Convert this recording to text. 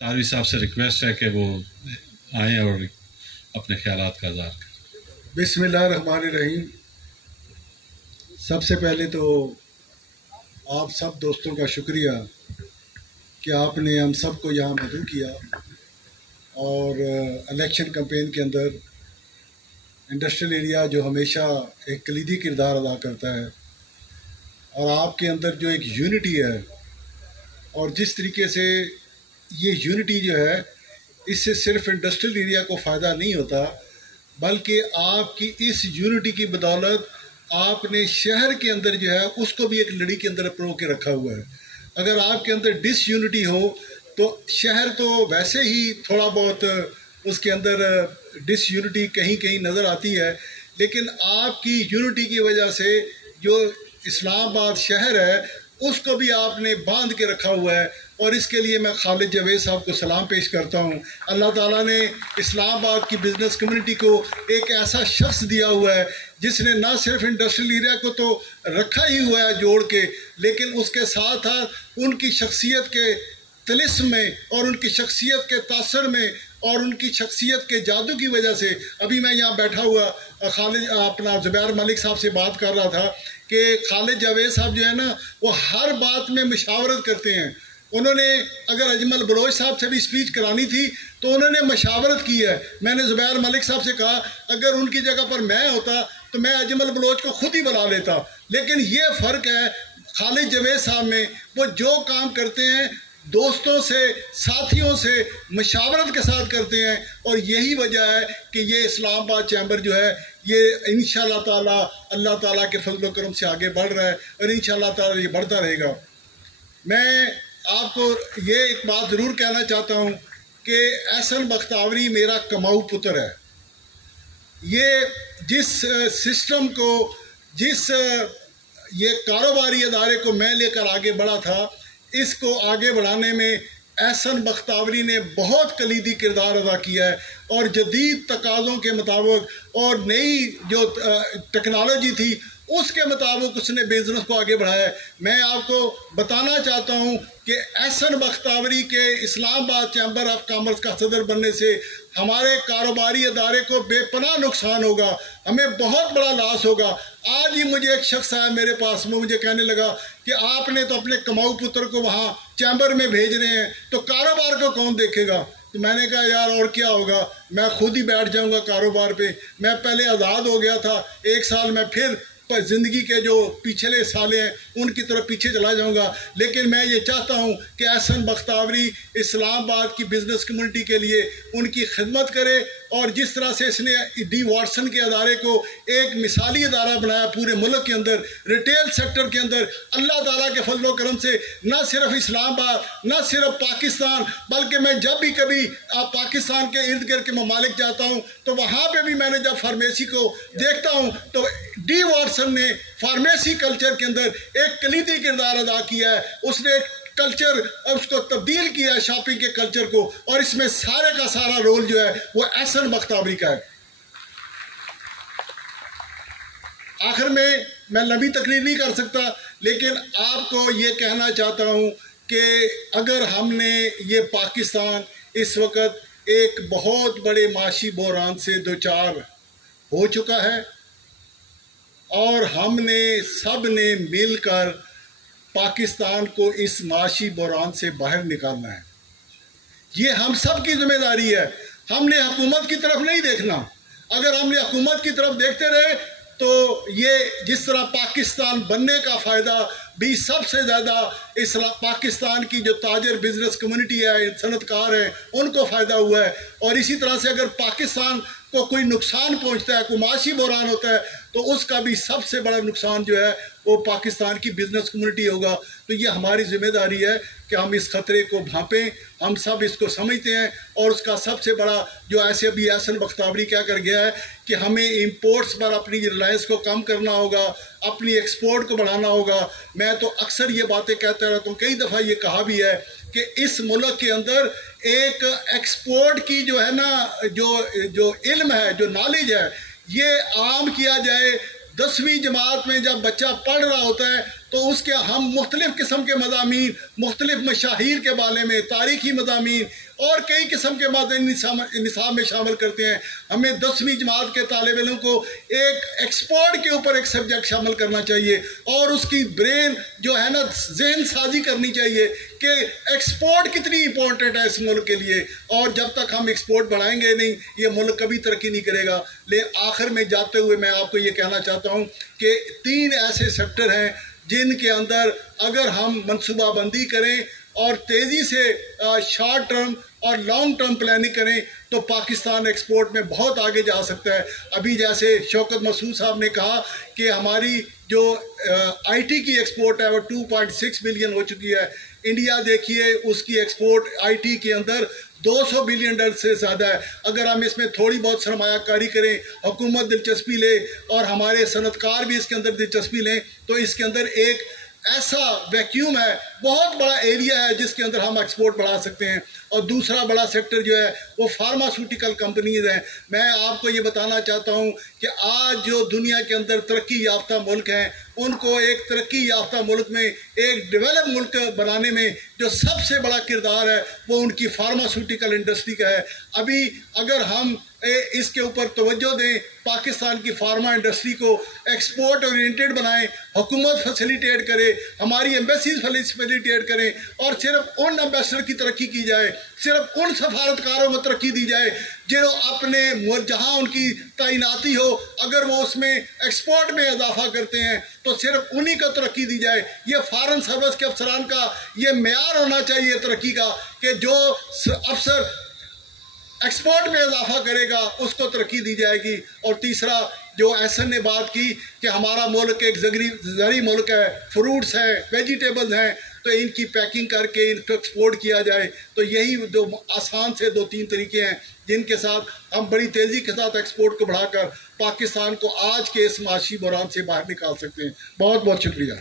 तारवी साहब से रिक्वेस्ट है कि वो आएँ और अपने ख्यालात का इज़हार करें। बिस्मिल्लाहिर्रहमानिर्रहीम। सबसे पहले तो आप सब दोस्तों का शुक्रिया कि आपने हम सब को यहाँ मदऊ किया और इलेक्शन कैंपेन के अंदर इंडस्ट्रियल एरिया जो हमेशा एक कलीदी किरदार अदा करता है और आपके अंदर जो एक यूनिटी है और जिस तरीके से ये यूनिटी जो है इससे सिर्फ इंडस्ट्रियल एरिया को फ़ायदा नहीं होता बल्कि आपकी इस यूनिटी की बदौलत आपने शहर के अंदर जो है उसको भी एक लड़ी के अंदर परो के रखा हुआ है। अगर आपके अंदर डिसयूनिटी हो तो शहर तो वैसे ही थोड़ा बहुत उसके अंदर डिसयूनिटी कहीं कहीं नज़र आती है, लेकिन आपकी यूनिटी की वजह से जो इस्लामाबाद शहर है उसको भी आपने बांध के रखा हुआ है और इसके लिए मैं खालिद जावेद साहब को सलाम पेश करता हूँ। अल्लाह ताला ने इस्लामाबाद की बिज़नेस कम्युनिटी को एक ऐसा शख्स दिया हुआ है जिसने ना सिर्फ इंडस्ट्रियल एरिया को तो रखा ही हुआ है जोड़ के, लेकिन उसके साथ साथ उनकी शख्सियत के तिलिस्म में और उनकी शख्सियत के तासर में और उनकी शख्सियत के जादू की वजह से अभी मैं यहाँ बैठा हुआ खालिद अपना ज़ुबैर मलिक साहब से बात कर रहा था कि खालिद जावेद साहब जो है ना वो हर बात में मशावरत करते हैं। उन्होंने अगर अजमल बलोच साहब से भी स्पीच करानी थी तो उन्होंने मशावरत की है। मैंने ज़ुबैर मलिक साहब से कहा अगर उनकी जगह पर मैं होता तो मैं अजमल बलोच को खुद ही बुला लेता, लेकिन ये फ़र्क है खालिद जावेद साहब में, वो जो काम करते हैं दोस्तों से साथियों से मशावरत के साथ करते हैं और यही वजह है कि ये इस्लामाबाद चैम्बर जो है ये इंशाअल्लाह ताला अल्लाह ताला के फजल व करम से आगे बढ़ रहा है और इंशाअल्लाह ताला ये बढ़ता रहेगा। मैं आपको ये एक बात ज़रूर कहना चाहता हूँ कि एहसन बख्तावरी मेरा कमाऊ पुत्र है। ये जिस सिस्टम को जिस ये कारोबारी अदारे को मैं लेकर आगे बढ़ा था इसको आगे बढ़ाने में एहसन बख्तावरी ने बहुत कलीदी किरदार अदा किया है और जदीद तकाज़ों के मुताबिक और नई जो टेक्नोलॉजी थी उसके मुताबिक उसने बिज़नेस को आगे बढ़ाया है। मैं आपको बताना चाहता हूँ कि एहसन बख्तावरी के इस्लामाबाद चैम्बर ऑफ कॉमर्स का सदर बनने से हमारे कारोबारी अदारे को बेपनाह नुकसान होगा, हमें बहुत बड़ा लॉस होगा। आज ही मुझे एक शख्स आया मेरे पास में, मुझे कहने लगा कि आपने तो अपने कमाऊ पुत्र को वहाँ चैम्बर में भेज रहे हैं तो कारोबार को कौन देखेगा। तो मैंने कहा यार और क्या होगा, मैं खुद ही बैठ जाऊँगा कारोबार पे। मैं पहले आज़ाद हो गया था, एक साल मैं फिर ज़िंदगी के जो पिछले साल हैं उनकी तरफ पीछे चला जाऊंगा, लेकिन मैं ये चाहता हूं कि एहसन बख्तावरी इस्लामाबाद की बिज़नेस कम्युनिटी के लिए उनकी खिदमत करे और जिस तरह से इसने डी वाटसन के अदारे को एक मिसाली अदारा बनाया पूरे मुल्क के अंदर रिटेल सेक्टर के अंदर, अल्लाह ताला के फजल व करम से न सिर्फ इस्लामाबाद न सिर्फ पाकिस्तान बल्कि मैं जब भी कभी पाकिस्तान के इर्द गिर्द के ममालिक जाता हूँ तो वहाँ पर भी मैंने जब फार्मेसी को देखता हूँ तो डी वाटसन ने फार्मेसी कल्चर के अंदर एक कलीदी किरदार अदा किया है। उसने एक कल्चर उसको तब्दील किया है शॉपिंग के कल्चर को और इसमें सारे का सारा रोल जो है वो एहसन बख्तावरी का है। आखिर में मैं लंबी तकरीर नहीं कर सकता, लेकिन आपको ये कहना चाहता हूँ कि अगर हमने ये पाकिस्तान इस वक्त एक बहुत बड़े माशी बहरान से दो चार हो चुका है और हमने सब ने मिलकर पाकिस्तान को इस माशी बहरान से बाहर निकालना है। ये हम सब की जिम्मेदारी है। हमने हुकूमत की तरफ नहीं देखना। अगर हमने हुकूमत की तरफ देखते रहे तो ये जिस तरह पाकिस्तान बनने का फ़ायदा भी सबसे ज़्यादा इस पाकिस्तान की जो ताजर बिज़नेस कम्युनिटी है, सनतकार हैं, उनको फ़ायदा हुआ है। और इसी तरह से अगर पाकिस्तान को कोई नुकसान पहुंचता है, कोई माशी बहरान होता है तो उसका भी सबसे बड़ा नुकसान जो है वो पाकिस्तान की बिज़नेस कम्युनिटी होगा। तो ये हमारी ज़िम्मेदारी है कि हम इस ख़तरे को भांपें। हम सब इसको समझते हैं और उसका सबसे बड़ा जो ऐसे अभी एहसन बख्तावरी क्या कर गया है कि हमें इंपोर्ट्स पर अपनी रिलायंस को कम करना होगा, अपनी एक्सपोर्ट को बढ़ाना होगा। मैं तो अक्सर ये बातें कहता रहता हूँ, कई दफ़ा ये कहा भी है कि इस मुल्क के अंदर एक एक्सपोर्ट की जो है ना जो इल्म है, जो नॉलेज है, ये आम किया जाए। 10वीं जमात में जब बच्चा पढ़ रहा होता है تو اس کے ہم مختلف قسم کے مضامین، مختلف مشاہیر کے بارے میں تاریخی مضامین اور کئی قسم کے مضامین نصاب میں شامل کرتے ہیں۔ ہمیں 10ویں جماعت کے طالب علم کو ایک ایکسپورٹ کے اوپر ایک سبجیکٹ شامل کرنا چاہیے اور اس کی برین جو ہے نا ذہن سازی کرنی چاہیے کہ ایکسپورٹ کتنی امپورٹنٹ ہے اس ملک کے لیے، اور جب تک ہم ایکسپورٹ بڑھائیں گے نہیں یہ ملک کبھی ترقی نہیں کرے گا۔ لیکن آخر میں جاتے ہوئے میں آپ کو یہ کہنا چاہتا ہوں کہ 3 ایسے سیکٹر ہیں جن کے اندر اگر ہم منصوبہ بندی کریں اور تیزی سے شارٹ ٹرم اور لانگ ٹرم پلاننگ کریں تو پاکستان ایکسپورٹ میں بہت آگے جا سکتا ہے۔ ابھی جیسے شوکت مسعود صاحب نے کہا کہ ہماری جو آئی ٹی کی ایکسپورٹ ہے وہ 2.6 بلین ہو چکی ہے۔ انڈیا دیکھیے اس کی ایکسپورٹ آئی ٹی کے اندر $200 بلین سے زیادہ ہے۔ اگر ہم اس میں تھوڑی بہت سرمایہ کاری کریں، حکومت دلچسپی لے اور ہمارے صنعت کار بھی اس کے اندر دلچسپی لیں تو اس کے اندر ایک ایسا ویکیوم ہے، بہت بڑا ایریا ہے جس کے اندر ہم ایکسپورٹ بڑھا سکتے ہیں۔ اور دوسرا بڑا سیکٹر جو ہے وہ فارماسیوٹیکل کمپنیز ہیں۔ میں آپ کو یہ بتانا چاہتا ہوں کہ آج جو دنیا کے اندر ترقی یافتہ ملک ہیں ان کو ایک ترقی یافتہ ملک میں ایک ڈیولپ ملک بنانے میں جو سب سے بڑا کردار ہے وہ ان کی فارماسیوٹیکل انڈسٹری کا ہے۔ ابھی اگر ہم اس کے اوپر توجہ دیں، پاکستان کی فارما انڈسٹری کو ایکسپورٹ اورینٹڈ بنائیں، حکومت فیسیلیٹیٹ کرے، ہماری ایمبیسیز فیسیلیٹیٹ کریں اور صرف ان ایمبیسڈر کی ترقی کی جائے، صرف ان سفارتکاروں کو ترقی دی جائے جو اپنے جہاں ان کی تعیناتی ہو اگر وہ اس میں ایکسپورٹ میں اضافہ کرتے ہیں تو صرف انہی کو ترقی دی جائے۔ یہ فارن سروس کے افسران کا یہ معیار ہونا چاہیے ترقی کا کہ جو افسر ایکسپورٹ میں اضافہ کرے گا اس کو ترقی دی جائے گی۔ اور تیسرا جو احسن نے بات کی کہ ہمارا ملک ایک زرعی ملک ہے، فروٹس ہیں، ویجیٹیبلز ہیں، تو ان کی پیکنگ کر کے ان کو ایکسپورٹ کیا جائے۔ تو یہی دو آسان سے 2-3 طریقے ہیں جن کے ساتھ ہم بڑی تیزی کے ساتھ ایکسپورٹ کو بڑھا کر پاکستان کو آج کے اس معاشی بحران سے باہر نکال سکتے ہیں۔ بہت بہت شکریہ۔